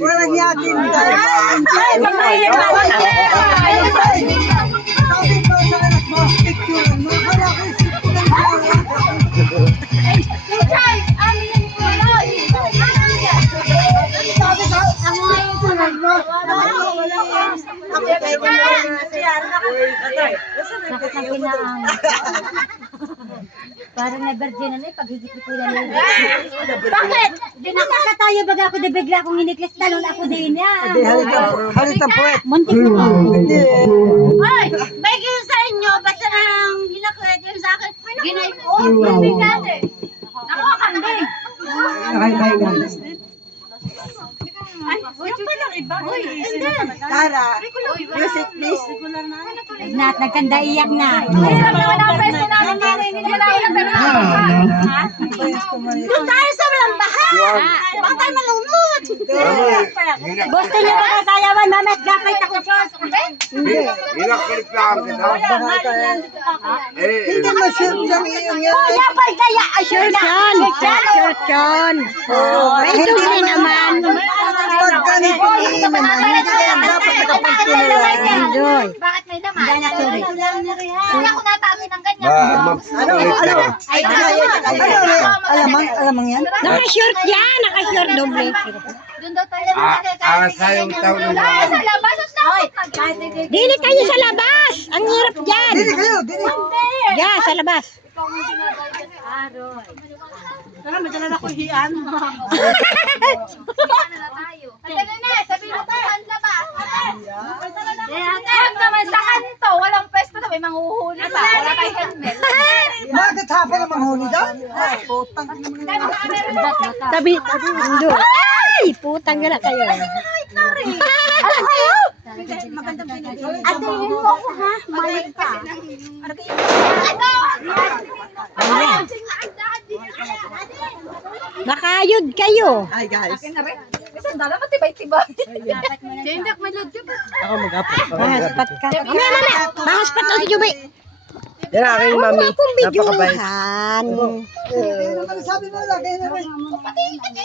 Walang yakin. Parang na-virgin na paghigit ko lang. Bakit? Nakakatayo baga ako na bigla akong hiniklis talon ako din yan. Halita puwet. Muntik mo. Ay, may kayo sa inyo, basta nang ginakulit yung sa akin. Ginay ko, hindi natin. Ako, kambing. Ay, pala iba. Tara, music please. Nagkanda iyak na. Hirap naman ang pwesto namin din. Hindi nila yung doon tayo sa walang baha. Baka tayo malunod. Gusto niyo ba katayawan? Mamet, gapay ako siya. Inakulit lang kita. Hindi ma-shoot lang yung yan. Oh, yapay kaya. Sure yan. Sure yan. May tuloy naman. Pag ganito naman, hindi kaya dapat nakapagto na lang. Enjoy. Bakit may naman? Dana, sorry. Wala ko natami ng ganyan. Alamang yan? Naka-short yan. Naka-short doble. Doon daw tayo Sayong taon ng tayo sa labas. Dili kayo sa labas. Ang hirap dyan. Dili kayo, dili. Yan, sa labas. Tara, madala na ko hiyan. Tara na, sabihin mo tayo. Huwag naman sa kanto. Walang pwesto na may manghuhuli pa. Wala tayong helmet. Bakit hapon ang manghuli doon? Putang. Tabi. Ay! Putang na kayo. Alam kayo? Atingin mo ako ha. Malik ka. Makayod kayo. Hi guys. Sandala, matibay-tibay. Tindak may load ka ba? Ako mag-apo. Mahaspat ka. Mamaya. Mahaspat na si Jubi. Yan aking mami. Akong Napakabait. videohan. Sabi mo lagay na rin.